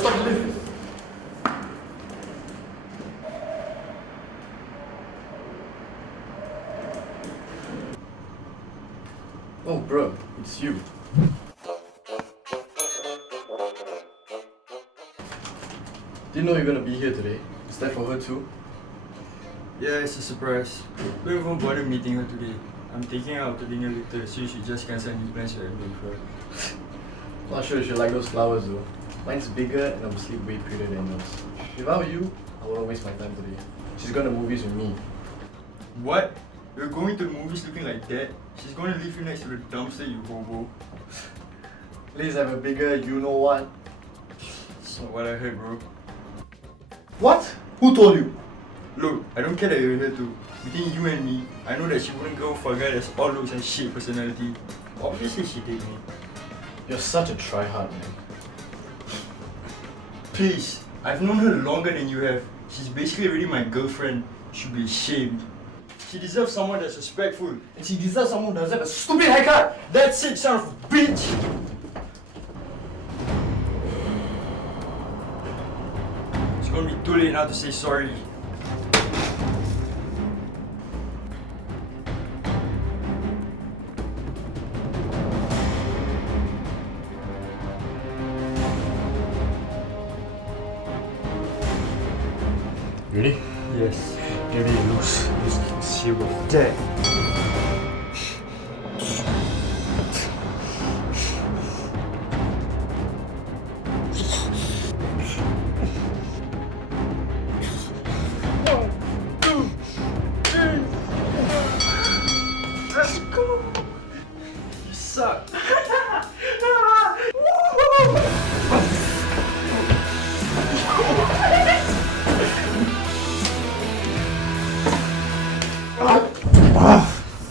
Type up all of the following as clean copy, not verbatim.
stop the lift. Oh, bro, it's you. Didn't know you were gonna be here today. Is that for her too? Yeah, it's a surprise. Don't even bother meeting her today. I'm taking her out to dinner later, so you should just cancel any plans you have made for her. Not sure if you like those flowers though. Mine's bigger and obviously way prettier than yours. If I were you, I wouldn't waste my time today. She's going to movies with me. What? You're going to the movies looking like that? She's going to leave you next to the dumpster, you hobo. Please have a bigger you-know-what. That's not what I heard, bro. What? Who told you? Look, I don't care that you're here too. Between you and me, I know that she wouldn't go for a guy that's all looks and shit personality. Obviously she did me. You're such a tryhard, man. Please, I've known her longer than you have. She's basically already my girlfriend. You should be ashamed. She deserves someone that's respectful. And she deserves someone who doesn't have a stupid haircut! That's it, son of a bitch! It's gonna be too late now to say sorry. Ready? Yes. Ready, loose. This you go dead. Let's go. You suck.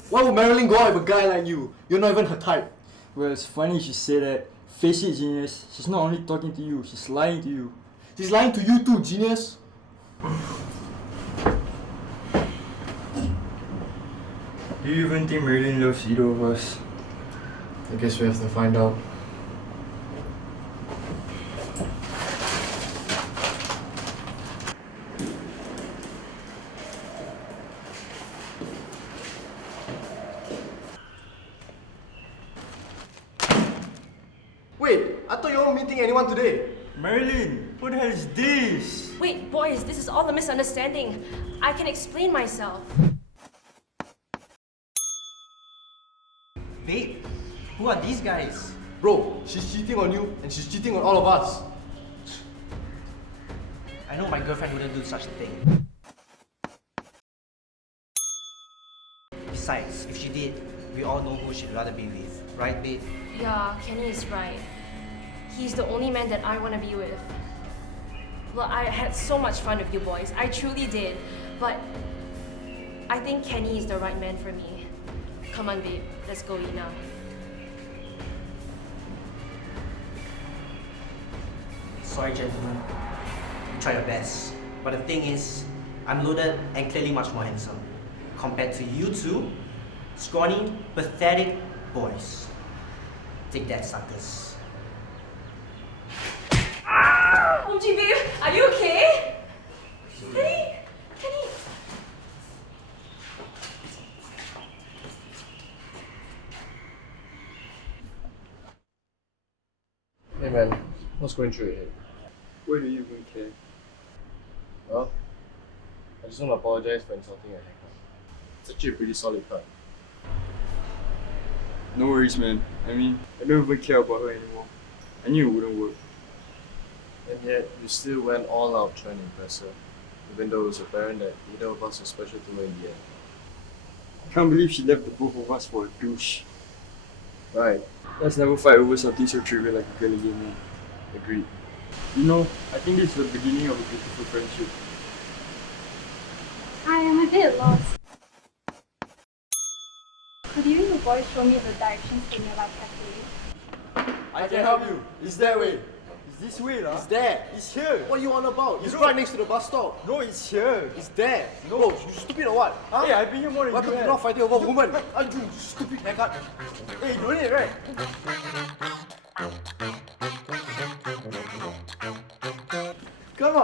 Why would Marilyn go out with a guy like you? You're not even her type. Well, it's funny you should say that. Face it, genius. She's not only talking to you, she's lying to you. She's lying to you too, genius. Do you even think Marilyn loves either of us? I guess we have to find out. Wait, I thought you weren't meeting anyone today. Marilyn, what the hell is this? Wait, boys, this is all a misunderstanding. I can explain myself. Babe, who are these guys? Bro, she's cheating on you and she's cheating on all of us. I know my girlfriend wouldn't do such a thing. Besides, if she did, we all know who she'd rather be with. Right, babe? Yeah, Kenny is right. He's the only man that I want to be with. Well, I had so much fun with you boys. I truly did. But I think Kenny is the right man for me. Come on, babe. Let's go eat now. Sorry, gentlemen. You try your best. But the thing is, I'm loaded and clearly much more handsome. Compared to you two, scrawny, pathetic boys. Take that, suckers. OMG, babe, are you okay? Kenny? Kenny? Hey man, what's going through your head? Why do you even care? Well, I just want to apologize for insulting your haircut. It's actually a pretty solid cut. No worries, man. I mean, I don't even care about her anymore. I knew it wouldn't work. And yet, you still went all out trying to impress her, even though it was apparent that neither of us was special to her in the end. I can't believe she left the both of us for a douche. Right, Let's never fight over something so trivial like a girl again, man. agreed. You know, I think this is the beginning of a beautiful friendship. I am a bit lost. Could you and the boys show me the directions to nearby cafe? I can help you. It's that way. It's this way, lah. It's there. It's here. What are you on about? It's You right know- next to the bus stop. No, it's here. It's there. No. Bro, you stupid or what? Huh? Hey, I've been here more than Welcome you to have. not fighting over woman. You stupid haircut. Hey, you know it, right?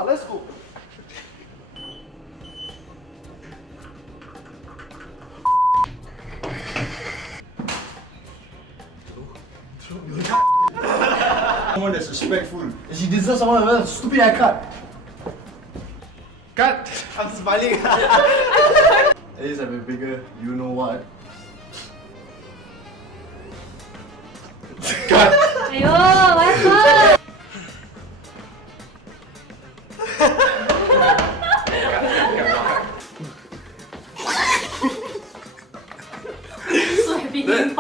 let's go. Someone that's respectful. She deserves someone with a stupid haircut. Cut! I'm smiling. At least I have a bigger, you know what. Ayo, what's up?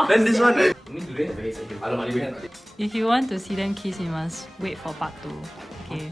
Then this one. If you want to see them kiss, you must wait for part 2. Okay.